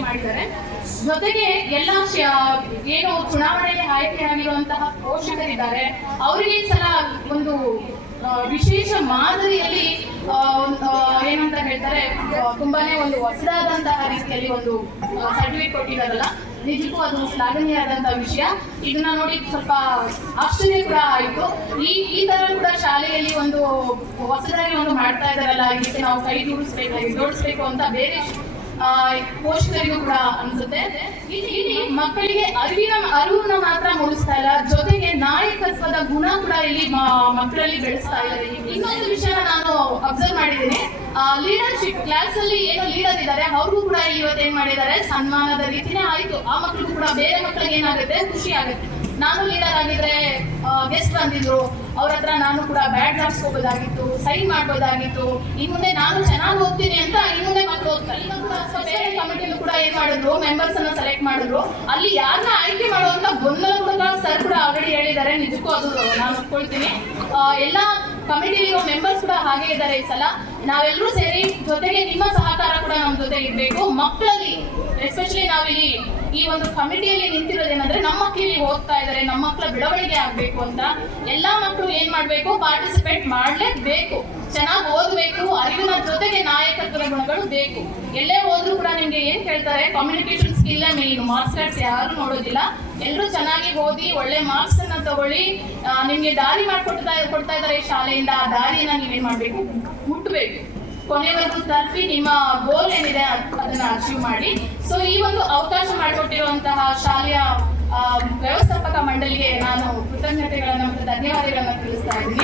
ಶಾಲೆಯಲ್ಲಿ ಮಾಡಿದ್ದಾರೆ. ಜೊತೆಗೆ ಎಲ್ಲ ಏನು ಚುನಾವಣೆಗೆ ಆಯ್ಕೆಯಾಗಿರುವಂತಹ ಪೋಷಕರಿದ್ದಾರೆ, ಅವರಿಗೆ ಈ ಸಲ ಒಂದು ವಿಶೇಷ ಮಾದರಿಯಲ್ಲಿ ಏನಂತ ಹೇಳ್ತಾರೆ, ತುಂಬಾನೇ ಒಂದು ಹೊಸದಾದಂತಹ ರೀತಿಯಲ್ಲಿ ಒಂದು ಸರ್ಟಿಫಿಕೇಟ್ ಕೊಟ್ಟಿದ್ದಾರಲ್ಲ, ನಿಜಕ್ಕೂ ಅದು ಶ್ಲಾಘನೀಯವಾದಂತಹ ವಿಷಯ. ಇದನ್ನ ನೋಡಿ ಸ್ವಲ್ಪ ಆಶ್ಚರ್ಯ ಕೂಡ ಆಯಿತು. ಈ ತರ ಕೂಡ ಶಾಲೆಯಲ್ಲಿ ಒಂದು ಹೊಸದಾಗಿ ಒಂದು ಮಾಡ್ತಾ ಇದಾರಲ್ಲ, ಇದಕ್ಕೆ ನಾವು ಕೈ ಜೋಡಿಸ್ಬೇಕು ಅಂತ ಬೇರೆ ಪೋಷಕರಿಗೂ ಕೂಡ ಅನ್ಸುತ್ತೆ. ಇಲ್ಲಿ ಮಕ್ಕಳಿಗೆ ಅರಿವನ್ನ ಮಾತ್ರ ಮೂಡಿಸ್ತಾ ಇಲ್ಲ, ಜೊತೆಗೆ ನಾಯಕತ್ವದ ಗುಣ ಕೂಡ ಇಲ್ಲಿ ಮಕ್ಕಳಲ್ಲಿ ಬೆಳೆಸ್ತಾ ಇದ್ದಾರೆ. ಇನ್ನೊಂದು ವಿಷಯ ನಾನು ಅಬ್ಸರ್ವ್ ಮಾಡಿದ್ದೀನಿ, ಲೀಡರ್ಶಿಪ್ ಕ್ಲಾಸ್ ಅಲ್ಲಿ ಏನು ಲೀಡರ್ ಇದ್ದಾರೆ ಅವ್ರಿಗೂ ಕೂಡ ಇವತ್ತು ಏನ್ ಮಾಡಿದ್ದಾರೆ, ಸನ್ಮಾನದ ರೀತಿನೇ ಆಯ್ತು. ಆ ಮಕ್ಕಳಿಗೂ ಕೂಡ ಬೇರೆ ಮಕ್ಕಳಿಗೆ ಏನಾಗುತ್ತೆ, ಖುಷಿ ಆಗುತ್ತೆ. ನಾನು ಲೀಡರ್ ಆಗಿದ್ರೆ ಗೆಸ್ಟ್ ಬಂದಿದ್ರು, ಅವ್ರ ಹತ್ರ ನಾನು ಕೂಡ ಬ್ಯಾಡ್ ಹಾಕ್ಸ್ಕೋಬೋದಾಗಿತ್ತು, ಸೈನ್ ಮಾಡ್ಬೋದಾಗಿತ್ತು. ಇನ್ ಮುಂದೆ ನಾನು ಚೆನ್ನಾಗಿ ಹೋಗ್ತೀನಿ ಅಂತ ಇನ್ ಮುಂದೆ ಮಕ್ಕಳು ಹೋಗ್ತಾರೆ. ಬೇರೆ ಕಮಿಟಿನೂ ಕೂಡ ಏನ್ ಮಾಡಿದ್ರು, ಮೆಂಬರ್ಸ್ ಅನ್ನ ಸೆಲೆಕ್ಟ್ ಮಾಡಿದ್ರು. ಅಲ್ಲಿ ಯಾರನ್ನ ಆಯ್ಕೆ ಮಾಡುವಂತ ಗೊಂದಲ ಕೂಡ ಸರ್ ಕೂಡ ಆಲ್ರೆಡಿ ಹೇಳಿದ್ದಾರೆ. ನಿಜಕ್ಕೂ ಅದು ನಾನು ಒಪ್ಕೊಳ್ತೀನಿ. ಎಲ್ಲಾ ಕಮಿಟಿಲಿರೋ ಮೆಂಬರ್ಸ್ ಕೂಡ ಹಾಗೆ ಇದ್ದಾರೆ. ಈ ಸಲ ನಾವೆಲ್ಲರೂ ಸೇರಿ, ಜೊತೆಗೆ ನಿಮ್ಮ ಸಹಕಾರ ಕೂಡ ನಮ್ಮ ಜೊತೆ ಇರಬೇಕು. ಮಕ್ಕಳಲ್ಲಿ ಎಸ್ಪೆಷಲಿ ನಾವಿಲ್ಲಿ ಈ ಒಂದು ಕಮಿಟಿಯಲ್ಲಿ ನಿಂತಿರೋದೇನಂದ್ರೆ, ನಮ್ಮ ಮಕ್ಕಳಿಗೆ ಓದ್ತಾ ಇದ್ದಾರೆ, ನಮ್ಮ ಮಕ್ಕಳ ಬೆಳವಣಿಗೆ ಆಗ್ಬೇಕು ಅಂತ. ಎಲ್ಲಾ ಮಕ್ಕಳು ಏನ್ ಮಾಡ್ಬೇಕು, ಪಾರ್ಟಿಸಿಪೇಟ್ ಮಾಡ್ಲೇಬೇಕು, ಚೆನ್ನಾಗಿ ಓದಬೇಕು, ಅರಿವಿನ ಜೊತೆಗೆ ನಾಯಕತ್ವದ ಗುಣಗಳು ಬೇಕು. ಎಲ್ಲೇ ಹೋದ್ರು ಕೂಡ ನಿಮ್ಗೆ ಏನ್ ಕೇಳ್ತಾರೆ, communication skill main, marks cards ಯಾರು ನೋಡೋದಿಲ್ಲ. ಎಲ್ಲರೂ ಚೆನ್ನಾಗಿ ಓದಿ ಒಳ್ಳೆ ಮಾರ್ಕ್ಸ್ ಅನ್ನ ತಗೊಳ್ಳಿ. ನಿಮ್ಗೆ ದಾರಿ ಮಾಡ್ಕೊಡ್ತಾ ಇದ್ದಾರೆ ಶಾಲೆಯಿಂದ, ಆ ದಾರಿಯನ್ನ ನೀವೇನ್ ಮಾಡ್ಬೇಕು, ಮುಟ್ಟಬೇಕು, ಕೊನೆವರೆಗೂ ತಲುಪಿ ನಿಮ್ಮ ಗೋಲ್ ಏನಿದೆ ಅದನ್ನ ಅಚೀವ್ ಮಾಡಿ. ಸೊ ಈ ಒಂದು ಅವಕಾಶ ಮಾಡಿಕೊಟ್ಟಿರುವಂತಹ ಶಾಲೆಯ ವ್ಯವಸ್ಥಾಪಕ ಮಂಡಳಿಗೆ ನಾನು ಕೃತಜ್ಞತೆಗಳನ್ನ ಮತ್ತು ಧನ್ಯವಾದಗಳನ್ನ ತಿಳಿಸ್ತಾ ಇದ್ದೀನಿ.